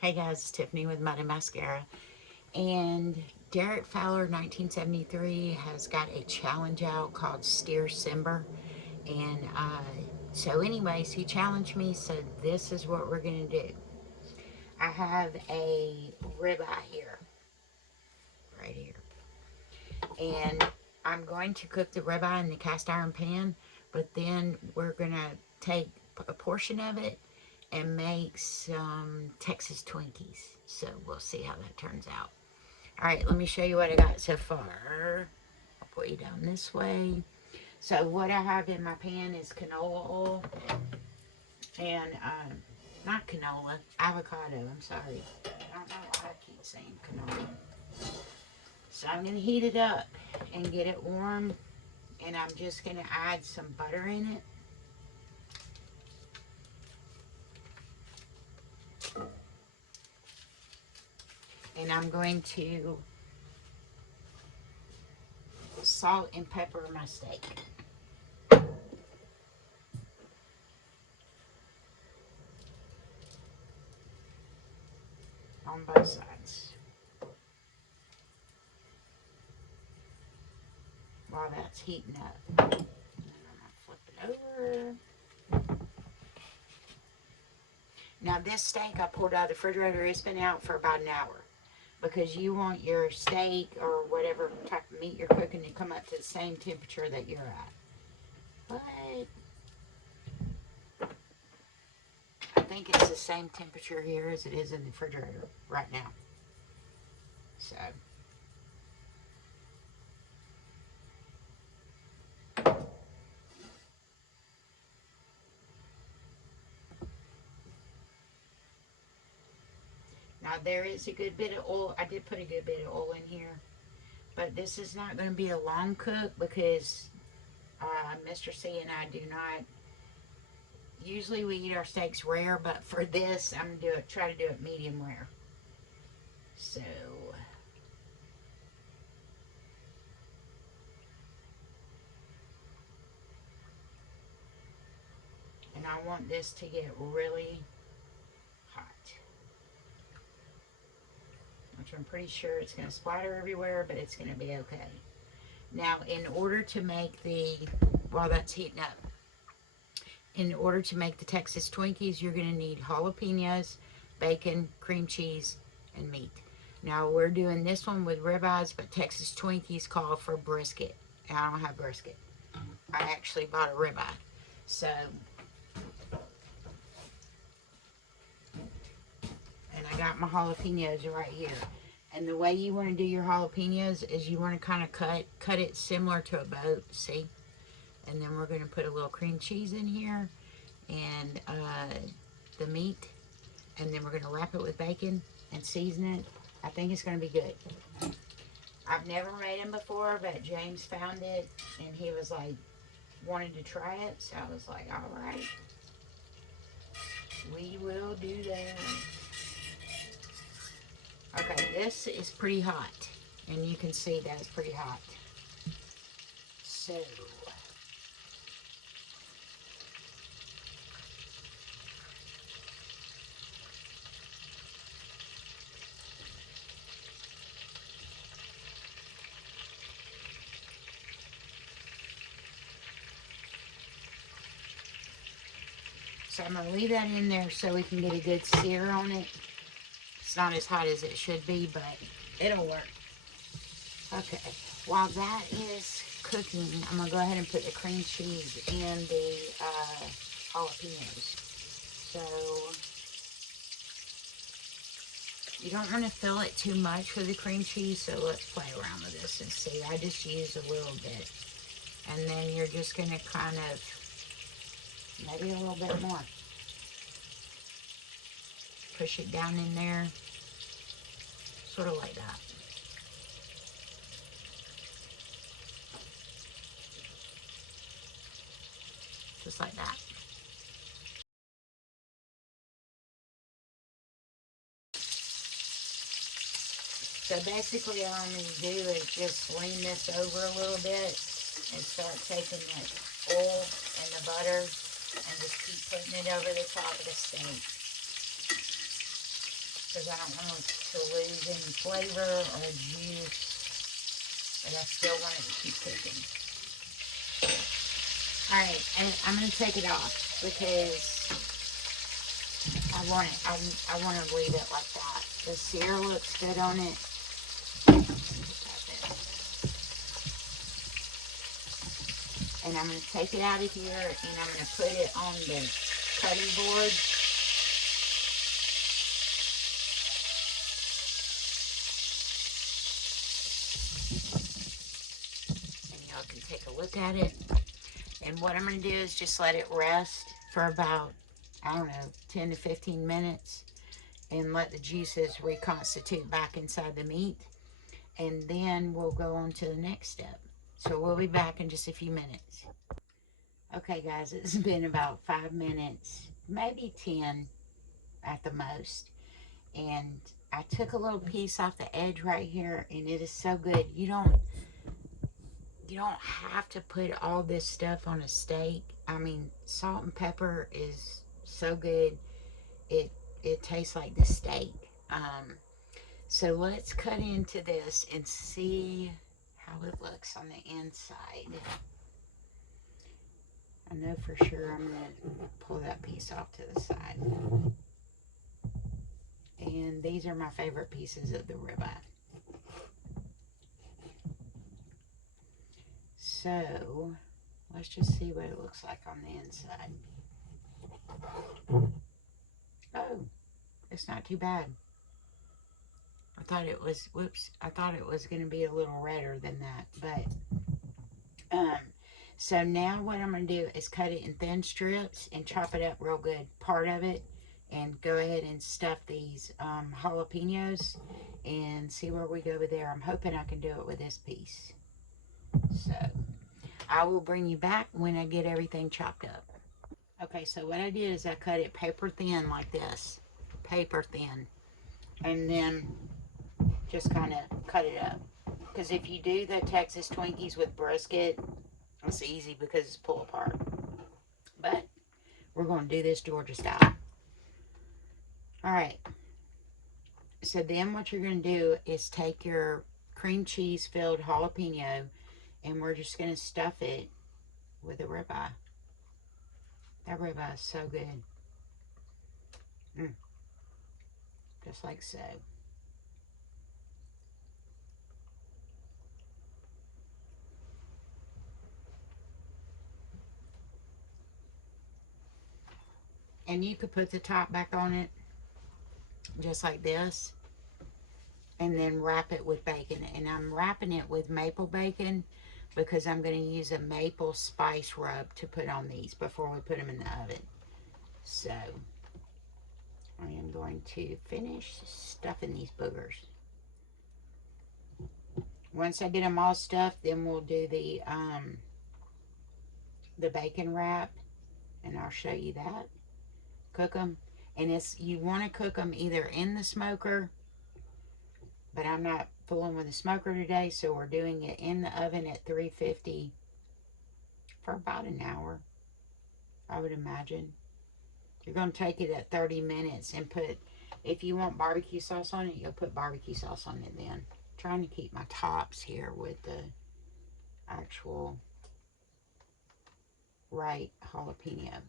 Hey guys, it's Tiffany with Mud and Mascara. And Derek Fowler, 1973, has got a challenge out called Steer Simber. And anyways, he challenged me, so this is what we're going to do. I have a ribeye here, right here. And I'm going to cook the ribeye in the cast iron pan, but then we're going to take a portion of it and make some Texas Twinkies. So we'll see how that turns out. All right, let me show you what I got so far. I'll put you down this way. So what I have in my pan is canola oil and not canola, avocado. I'm sorry. I don't know why I keep saying canola. So I'm gonna heat it up and get it warm, and I'm just gonna add some butter in it. And I'm going to salt and pepper my steak on both sides. While that's heating up, and then I'm gonna flip it over. Now this steak I pulled out of the refrigerator, it's been out for about an hour, because you want your steak or whatever type of meat you're cooking to come up to the same temperature that you're at. But I think it's the same temperature here as it is in the refrigerator right now. So now there is a good bit of oil. I did put a good bit of oil in here, but this is not going to be a long cook because Mr. C and I do not. Usually we eat our steaks rare, but for this I'm gonna try to do it medium rare. So, and I want this to get really hot, which I'm pretty sure it's gonna splatter everywhere, but it's gonna be okay. Now, in order to make while that's heating up, in order to make the Texas Twinkies, you're gonna need jalapenos, bacon, cream cheese, and meat. Now, we're doing this one with ribeyes, but Texas Twinkies call for brisket, and I don't have brisket. I actually bought a ribeye. So, and I got my jalapenos right here. And the way you want to do your jalapenos is you want to kind of cut it similar to a boat, see? And then we're going to put a little cream cheese in here and the meat. And then we're going to wrap it with bacon and season it. I think it's going to be good. I've never made them before, but James found it and he was like, wanted to try it. So I was like, all right, we will do that. Okay, this is pretty hot, and you can see that it's pretty hot. So I'm going to leave that in there so we can get a good sear on it. It's not as hot as it should be, but it'll work. Okay, while that is cooking, I'm going to go ahead and put the cream cheese and the jalapenos. So you don't want to fill it too much with the cream cheese, so let's play around with this and see. I just use a little bit. And then you're just going to kind of, maybe a little bit more. Push it down in there, sort of like that. Just like that. So basically all I need to do is just lean this over a little bit and start taking the oil and the butter and just keep putting it over the top of the steak. because I don't want it to lose any flavor or juice, but I still want it to keep cooking. Alright, and I'm going to take it off because I want to leave it like that. The sear looks good on it. And I'm going to take it out of here and I'm going to put it on the cutting board. And y'all can take a look at it. And what I'm going to do is just let it rest for about, I don't know, 10 to 15 minutes. And let the juices reconstitute back inside the meat. And then we'll go on to the next step. So we'll be back in just a few minutes. Okay guys, it's been about 5 minutes, maybe 10 at the most. And I took a little piece off the edge right here, and it is so good. You don't have to put all this stuff on a steak. I mean, salt and pepper is so good. It tastes like the steak. So let's cut into this and see how it looks on the inside. I know for sure I'm going to pull that piece off to the side. And these are my favorite pieces of the ribeye. So, let's just see what it looks like on the inside. Oh, it's not too bad. I thought it was, whoops, I thought it was going to be a little redder than that. But, so now what I'm going to do is cut it in thin strips and chop it up real good, part of it, and go ahead and stuff these jalapenos and see where we go with there. I'm hoping I can do it with this piece. So, I will bring you back when I get everything chopped up. Okay, so what I did is I cut it paper thin like this. Paper thin. And then just kind of cut it up. Because if you do the Texas Twinkies with brisket, it's easy because it's pull apart. But we're going to do this Georgia style. Alright. So then what you're going to do is take your cream cheese filled jalapeno and we're just going to stuff it with a ribeye. That ribeye is so good. Just like so. And you could put the top back on it just like this and then wrap it with bacon. And I'm wrapping it with maple bacon because I'm going to use a maple spice rub to put on these before we put them in the oven. So I am going to finish stuffing these boogers. Once I get them all stuffed, then we'll do the bacon wrap, and I'll show you that. Cook them, and you want to cook them either in the smoker, but I'm not fooling with the smoker today, so we're doing it in the oven at 350 for about an hour, I would imagine. You're going to take it at 30 minutes and put, if you want barbecue sauce on it, you'll put barbecue sauce on it then. Trying to keep my tops here with the actual right jalapeno.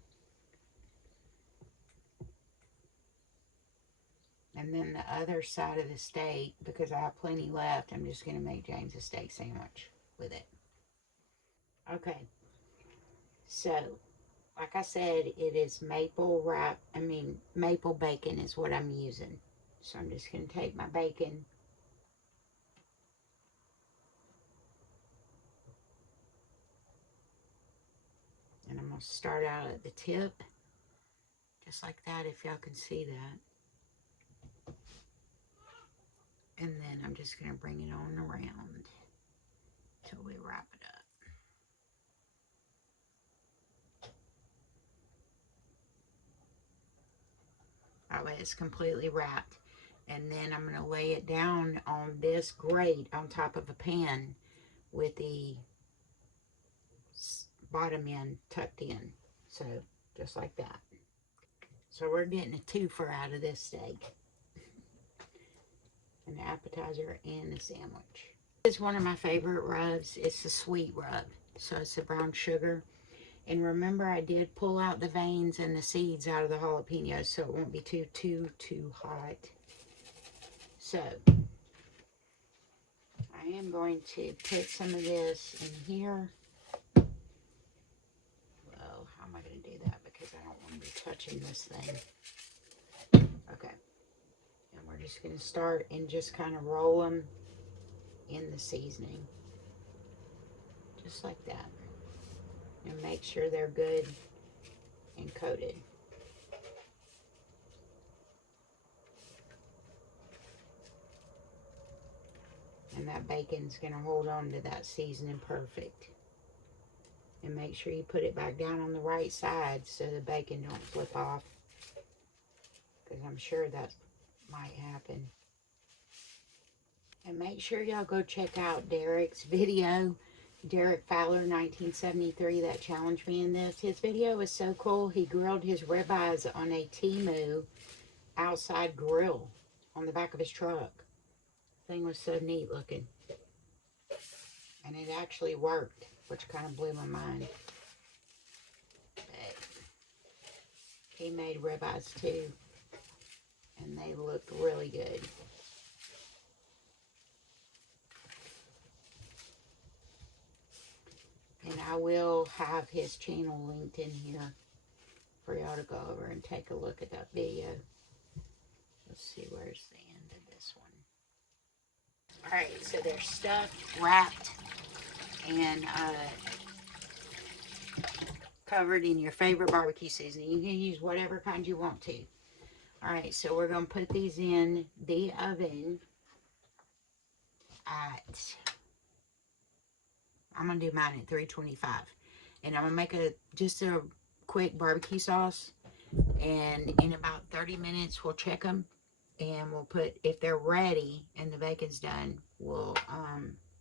And then the other side of the steak, because I have plenty left, I'm just going to make James a steak sandwich with it. Okay. So, like I said, it is maple bacon is what I'm using. So I'm just going to take my bacon. And I'm going to start out at the tip. Just like that, if y'all can see that. And then I'm just going to bring it on around till we wrap it up. That way it's completely wrapped. And then I'm going to lay it down on this grate on top of a pan with the bottom end tucked in. So, just like that. So we're getting a twofer out of this steak. an appetizer and a sandwich. This is one of my favorite rubs. It's the sweet rub. So it's the brown sugar. And remember, I did pull out the veins and the seeds out of the jalapenos, so it won't be too hot. So I am going to put some of this in here. Well, how am I going to do that? Because I don't want to be touching this thing. Okay. And we're just going to start and just kind of roll them in the seasoning. Just like that. And make sure they're good and coated. And that bacon's going to hold on to that seasoning perfect. And make sure you put it back down on the right side so the bacon don't flip off. Because I'm sure that might happen. And make sure y'all go check out Derek's video. Derek Fowler, 1973, that challenged me in this. His video was so cool. He grilled his ribeyes on a Temu outside grill on the back of his truck. Thing was so neat looking. And it actually worked, which kind of blew my mind. But he made ribeyes too. And they looked really good. And I will have his channel linked in here for y'all to go over and take a look at that video. Let's see, where's the end of this one. Alright, so they're stuffed, wrapped, and covered in your favorite barbecue seasoning. You can use whatever kind you want to. Alright, so we're going to put these in the oven at... I'm going to do mine at 325. And I'm going to make just a quick barbecue sauce. And in about 30 minutes, we'll check them. And we'll put, if they're ready and the bacon's done, we'll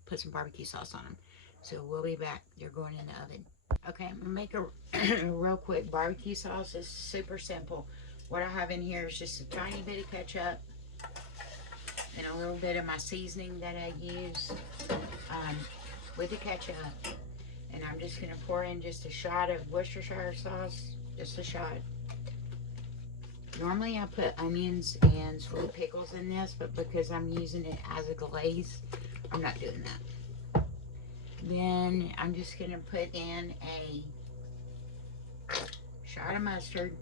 put some barbecue sauce on them. So we'll be back. They're going in the oven. Okay, I'm going to make a real quick barbecue sauce. It's super simple. What I have in here is just a tiny bit of ketchup. And a little bit of my seasoning that I use. With the ketchup, and I'm just going to pour in just a shot of Worcestershire sauce, just a shot. Normally I put onions and sweet pickles in this, but because I'm using it as a glaze, I'm not doing that. Then I'm just going to put in a shot of mustard.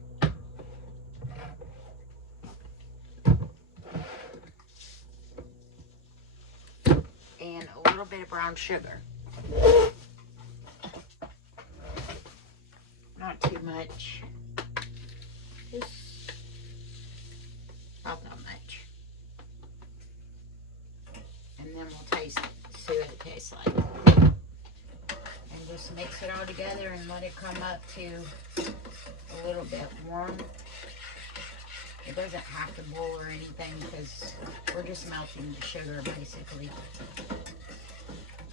And a little bit of brown sugar. Not too much. Just not that much. And then we'll taste it. See what it tastes like. And just mix it all together and let it come up to a little bit warm. It doesn't have to boil or anything because we're just melting the sugar basically.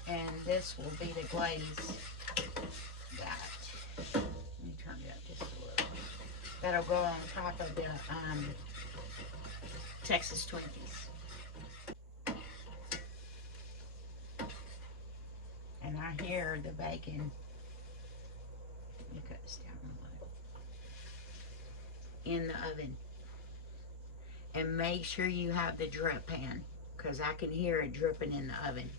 And this will be the glaze that, let me turn it up just a little, that'll go on top of the Texas Twinkies. And I hear the bacon, let me cut this down a little, in the oven. And make sure you have the drip pan, because I can hear it dripping in the oven.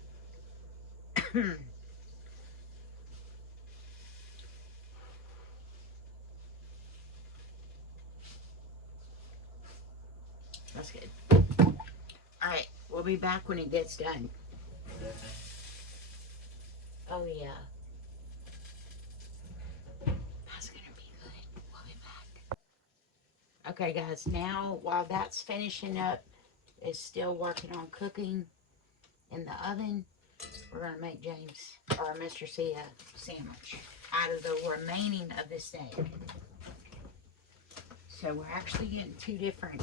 That's good. Alright, we'll be back when it gets done. Oh yeah. That's gonna be good. We'll be back. Okay guys, now while that's finishing up, it's still working on cooking in the oven. We're going to make James, or Mr. C, a sandwich out of the remaining of the steak. So we're actually getting two different.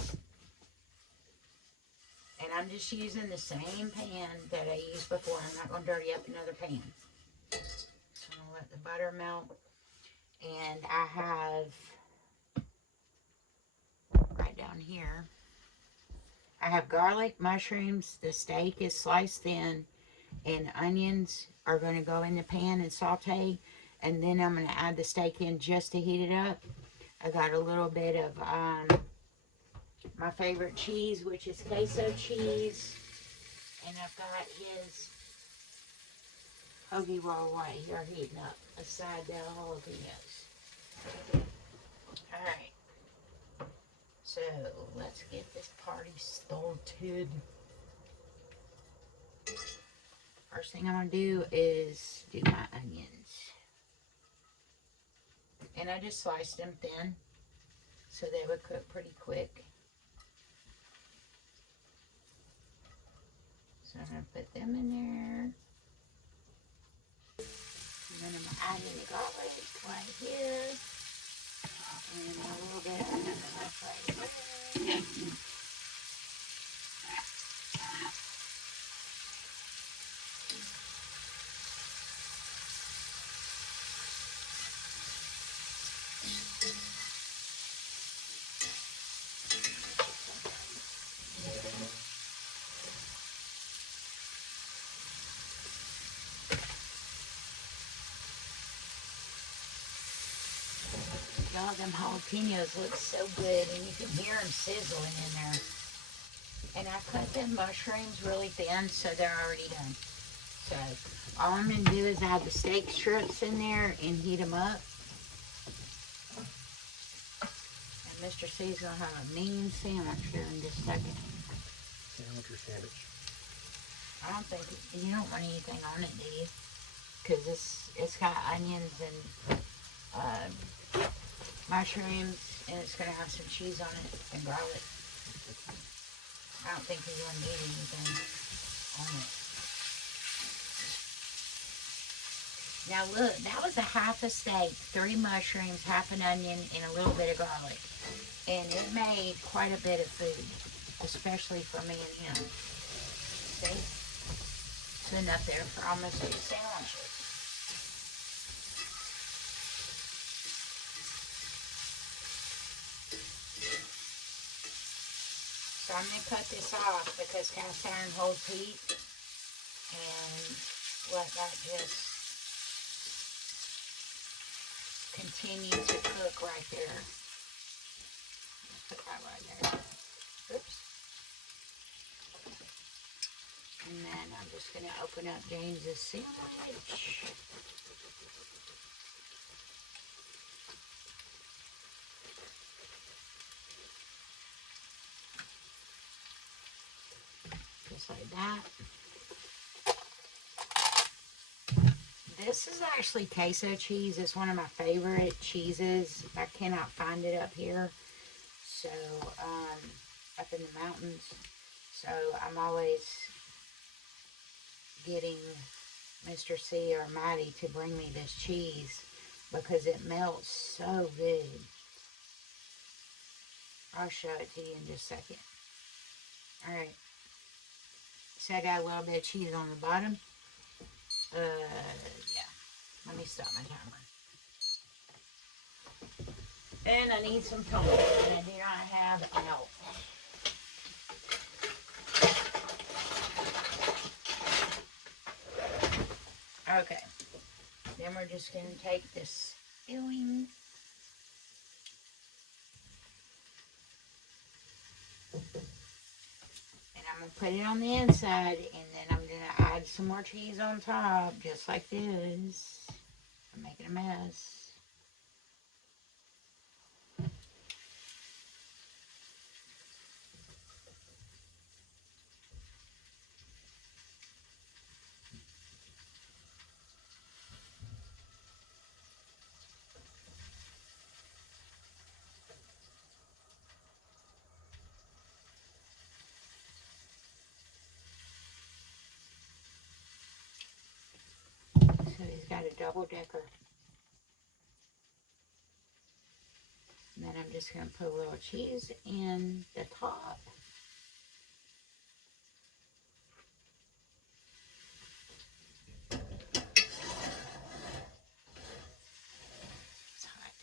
And I'm just using the same pan that I used before. I'm not going to dirty up another pan. So I'm going to let the butter melt. And I have, right down here, I have garlic, mushrooms, the steak is sliced thin, and onions are going to go in the pan and saute. And then I'm going to add the steak in just to heat it up. I got a little bit of my favorite cheese, which is queso cheese. And I've got his hoagie roll right here heating up aside the jalapenos. Alright, so let's get this party started. First thing I'm going to do is do my onions. And I just sliced them thin so they would cook pretty quick. So I'm going to put them in there. And then I'm going to add in the garlic right here. And a little bit of enough right here. Y'all, them jalapenos look so good, and you can hear them sizzling in there. And I cut them mushrooms really thin, so they're already done. So all I'm going to do is add the steak strips in there and heat them up. And Mr. C's going to have a mean sandwich here in just a second. Sandwich or sandwich? I don't think, you don't want anything on it, do you? Because it's got onions and mushrooms, and it's going to have some cheese on it and garlic. I don't think you're going to need anything on it. Now look, that was a half a steak, 3 mushrooms, half an onion, and a little bit of garlic. And it made quite a bit of food, especially for me and him. See? It's enough there for almost 2 sandwiches. So I'm going to cut this off because cast iron holds heat. And let that just continue to cook right there. Put that right there. Oops. And then I'm just going to open up James's sandwich. Just like that. This is actually queso cheese. It's one of my favorite cheeses. I cannot find it up here. So, up in the mountains. So, I'm always getting Mr. C or Maddie to bring me this cheese because it melts so good. I'll show it to you in just a second. Alright. So, I got a little bit of cheese on the bottom. Yeah. Let me stop my timer. And I need some toner, and I do not have out. Okay. Then we're just going to take this filling. And I'm going to put it on the inside, and then I'm going to add some more cheese on top, just like this. I'm making a mess. So he's got a double decker. And then I'm just going to put a little cheese in the top. It's hot.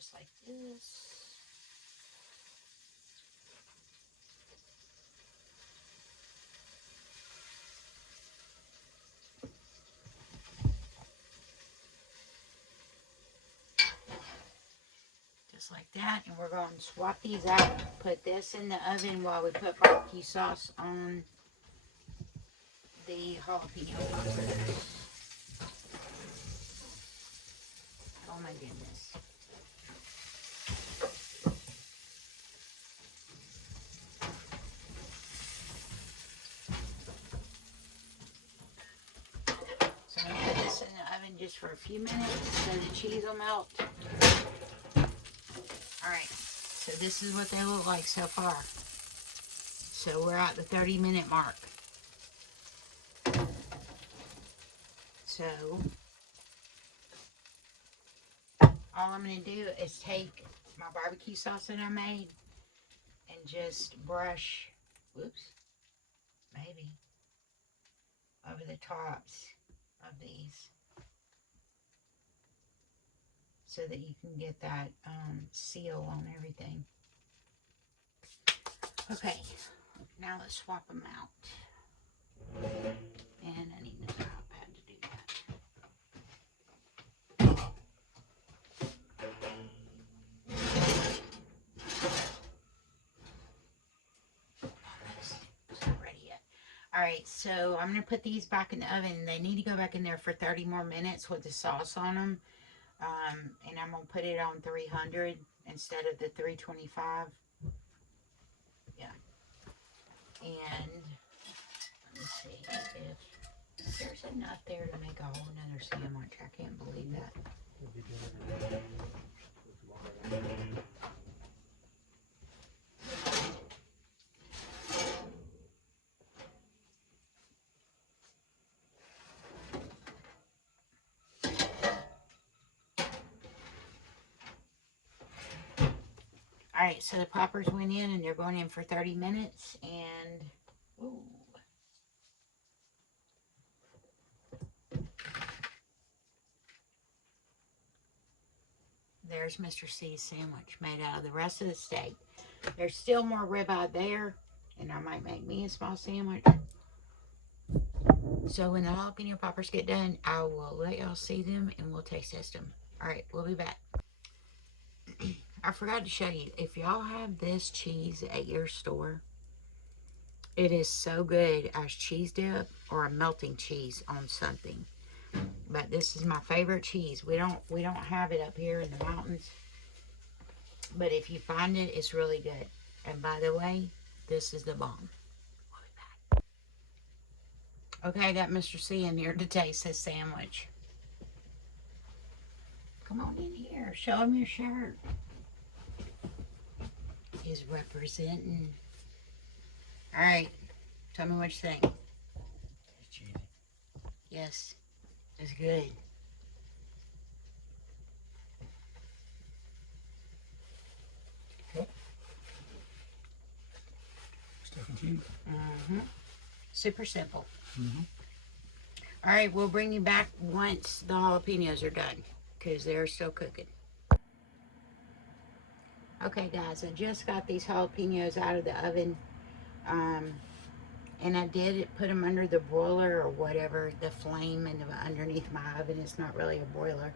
just like this. Just like that, and we're going to swap these out. Put this in the oven while we put barbecue sauce on the jalapeno poppers. Oh my goodness. So I'm going to put this in the oven just for a few minutes so the cheese will melt. Alright, so this is what they look like so far. So we're at the 30-minute mark. So all I'm going to do is take my barbecue sauce that I made and just brush, whoops, maybe, over the tops of these so that you can get that seal on everything. Okay, now let's swap them out. And I need another hot pad to do that. It's not ready yet. Alright, so I'm going to put these back in the oven. They need to go back in there for 30 more minutes with the sauce on them. And I'm going to put it on 300 instead of the 325. Yeah. And let me see if there's enough there to make a whole nother sandwich. I can't believe that. Alright, so the poppers went in and they're going in for 30 minutes and ooh. There's Mr. C's sandwich made out of the rest of the steak. There's still more ribeye there, and I might make me a small sandwich. So when the jalapeno poppers get done, I will let y'all see them and we'll taste test them. Alright, we'll be back. I forgot to show you, if y'all have this cheese at your store, it is so good as cheese dip or a melting cheese on something. But this is my favorite cheese. We don't have it up here in the mountains. But if you find it, it's really good. And by the way, this is the bomb. We'll be back. Okay, I got Mr. C in here to taste his sandwich. Come on in here. Show him your shirt. He's representing. Alright. Tell me what you think. It's cheesy. Yes. It's good. Okay. Steak and cheese. Super simple. Mm-hmm. Alright, we'll bring you back once the jalapenos are done, because they're still cooking. Okay guys, I just got these jalapenos out of the oven. And I did put them under the broiler or whatever, the flame and underneath my oven. It's not really a broiler.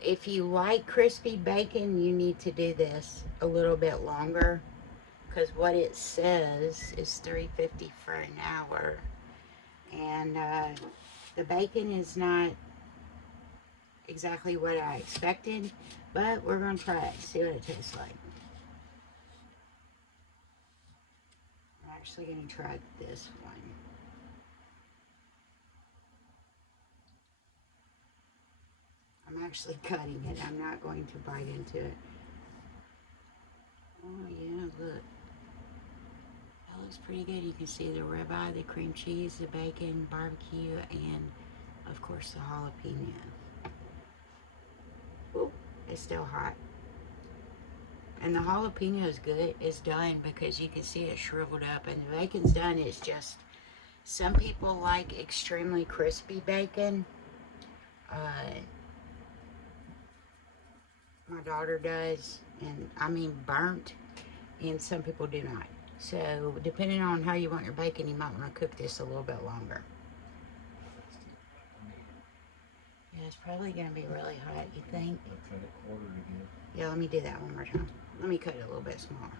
If you like crispy bacon, you need to do this a little bit longer, because what it says is $3.50 for an hour, and the bacon is not exactly what I expected, but we're gonna try it, see what it tastes like. I'm actually gonna try this one. I'm actually cutting it. I'm not going to bite into it. Oh yeah, look. That looks pretty good. You can see the ribeye, the cream cheese, the bacon, barbecue, and of course the jalapeno. Ooh, it's still hot. And the jalapeno is good. It's done because you can see it shriveled up, and the bacon's done. It's just, some people like extremely crispy bacon. My daughter does, and I mean burnt, and some people do not. So depending on how you want your bacon, you might want to cook this a little bit longer. Yeah, it's probably going to be really hot, you think? I'll cut it quartered again. Yeah, let me do that one more time. Let me cut it a little bit smaller.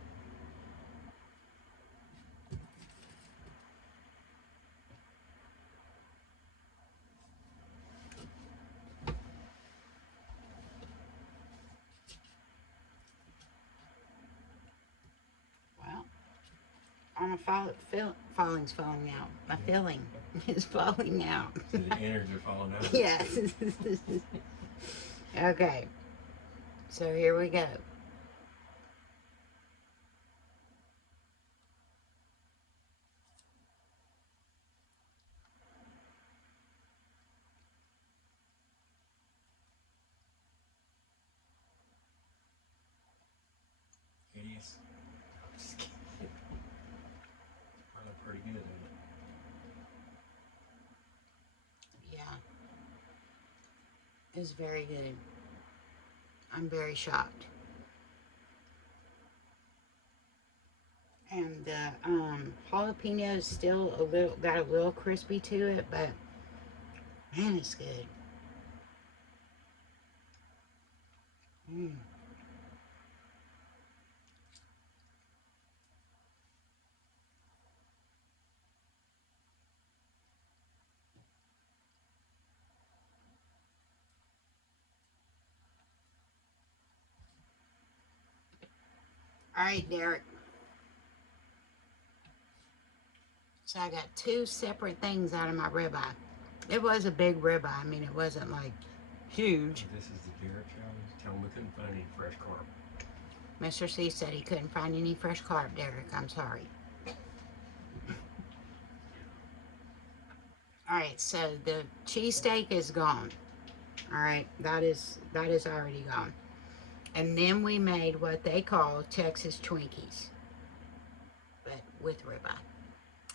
Well, I'm falling's falling out. My filling is falling out. So the innards are falling out. Yes. Okay. So here we go. Hideous. I'm just kidding. Probably pretty good at it. Yeah. It's very good. I'm very shocked. And the jalapeno is still got a little crispy to it, but man, it's good. Mm. All right, Derek. So I got two separate things out of my ribeye. It was a big ribeye. I mean, it wasn't like huge. This is the Derek challenge. Tell him we couldn't find any fresh carb. Mr. C said he couldn't find any fresh carb, Derek. I'm sorry. All right, so the cheesesteak is gone. All right, that is already gone. And then we made what they call Texas Twinkies, but with ribeye.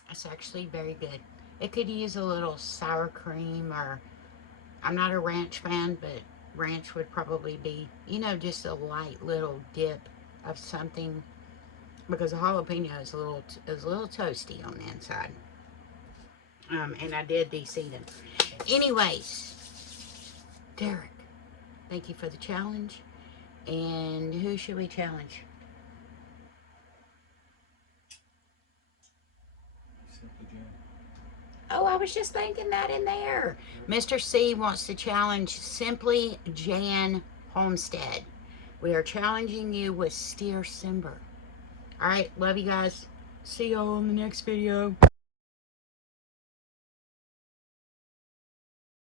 It's actually very good. It could use a little sour cream, or I'm not a ranch fan, but ranch would probably be, you know, just a light little dip of something, because the jalapeno is a little toasty on the inside. And I did de-seed them. Anyways, Derek, thank you for the challenge. And who should we challenge? Simply Jan. Oh, I was just thinking that in there. Mr. C wants to challenge Simply Jan Homestead. We are challenging you with steer simber. All right, love you guys. See y'all in the next video.